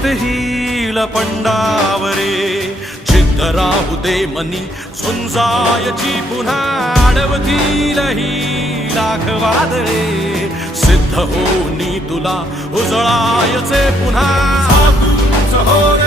जित हिल पंडावरे जिद्द राहू दे मनी झुंजायची पुन्हा अडवतील ही लाख वादळे सिद्ध होनी तुला उजळायचे पुन्हा हो